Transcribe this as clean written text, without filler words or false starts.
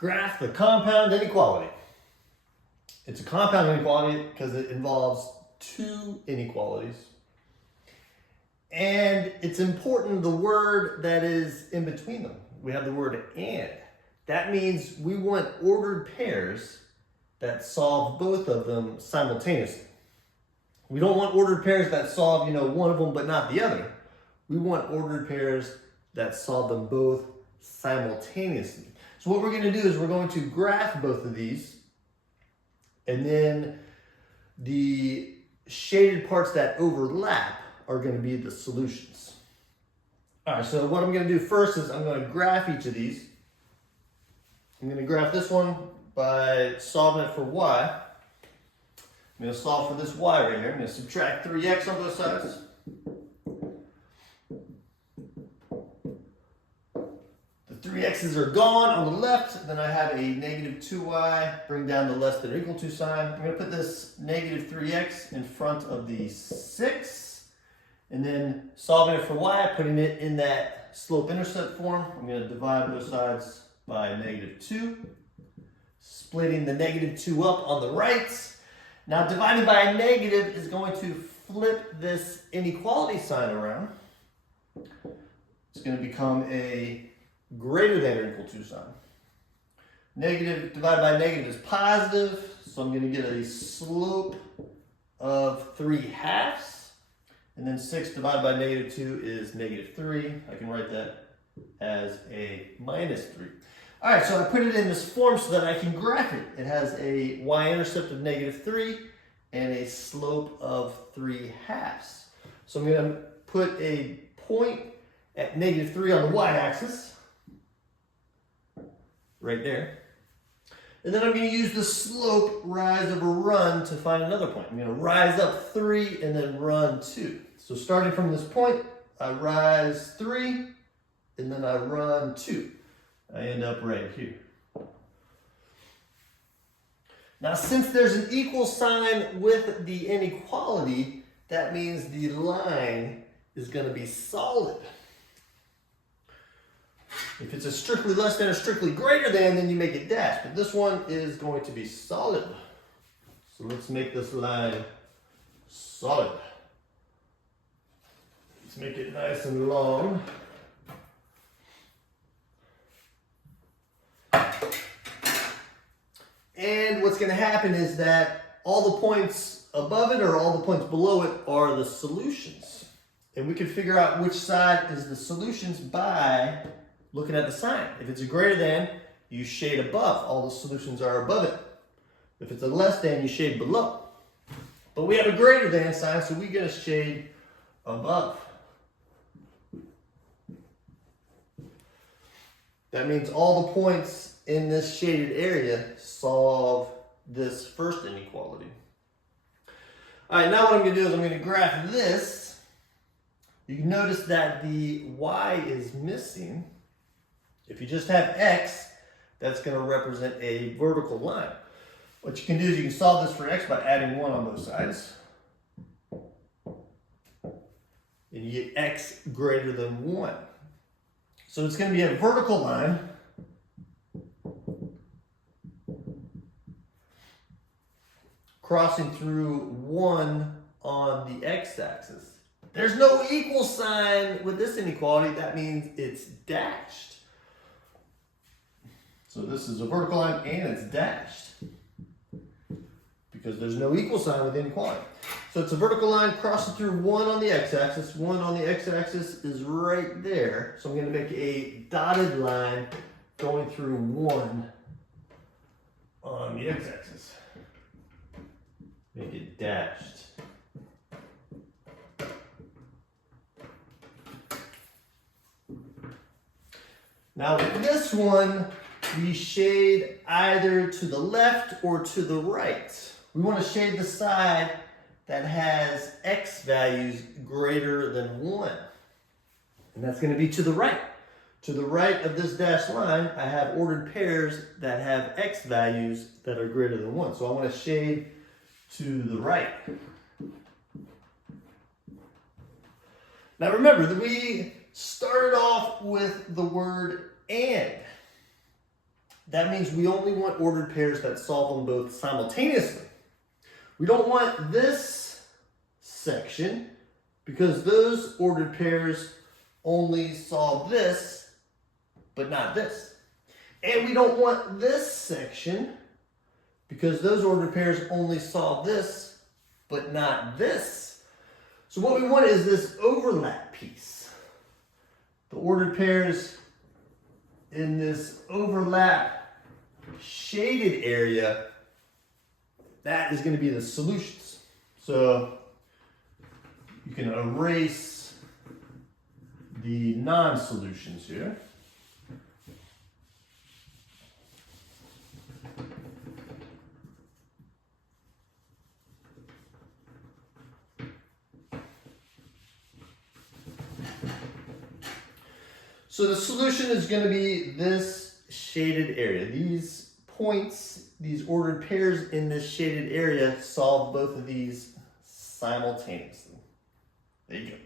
graph the compound inequality. It's a compound inequality because it involves two inequalities. And it's important the word that is in between them. We have the word and. That means we want ordered pairs that solve both of them simultaneously. We don't want ordered pairs that solve, one of them but not the other. We want ordered pairs that solve them both simultaneously. So what we're going to do is we're going to graph both of these, and then the shaded parts that overlap are going to be the solutions. All right, so what I'm going to do first is I'm going to graph each of these. I'm going to graph this one by solving it for y. I'm going to solve for this y right here. I'm going to subtract 3x on both sides. The 3x's are gone on the left. Then I have a negative 2y. Bring down the less than or equal to sign. I'm going to put this negative 3x in front of the 6. And then solving it for y, putting it in that slope-intercept form. I'm going to divide both sides by negative 2. Splitting the negative 2 up on the right. Now dividing by a negative is going to flip this inequality sign around. It's going to become a greater than or equal to sign. Negative divided by negative is positive, so I'm going to get a slope of 3/2. And then 6 divided by negative 2 is negative 3. I can write that as a minus 3. All right, so I put it in this form so that I can graph it. It has a y-intercept of negative 3 and a slope of 3/2. So I'm going to put a point at negative 3 on the y-axis, right there. And then I'm going to use the slope rise over run to find another point. I'm going to rise up 3 and then run 2. So starting from this point, I rise 3 and then I run 2. I end up right here. Now, since there's an equal sign with the inequality, that means the line is going to be solid. If it's a strictly less than or strictly greater than, then you make it dashed. But this one is going to be solid. So let's make this line solid. Let's make it nice and long. And what's going to happen is that all the points above it or all the points below it are the solutions. And we can figure out which side is the solutions by looking at the sign. If it's a greater than, you shade above. All the solutions are above it. If it's a less than, you shade below. But we have a greater than sign, so we get a shade above. That means all the points in this shaded area solve this first inequality. All right, now what I'm going to do is I'm going to graph this. You can notice that the y is missing. If you just have x, that's going to represent a vertical line. What you can do is you can solve this for x by adding 1 on both sides. And you get x greater than 1. So it's going to be a vertical line crossing through 1 on the x-axis. There's no equal sign with this inequality. That means it's dashed. So this is a vertical line and it's dashed because there's no equal sign with inequality. So it's a vertical line crossing through 1 on the x-axis. 1 on the x-axis is right there. So I'm going to make a dotted line going through 1 on the x-axis. Make it dashed. Now with this one, we shade either to the left or to the right. We want to shade the side that has x values greater than 1. And that's going to be to the right. To the right of this dashed line, I have ordered pairs that have x values that are greater than 1. So I want to shade to the right. Now remember that we started off with the word and. that means we only want ordered pairs that solve them both simultaneously. We don't want this section because those ordered pairs only solve this, but not this. And we don't want this section because those ordered pairs only solve this, but not this. So what we want is this overlap piece. The ordered pairs in this overlap shaded area, that is going to be the solutions. So you can erase the non-solutions here. So the solution is going to be this shaded area. These points, these ordered pairs in this shaded area solve both of these simultaneously. There you go.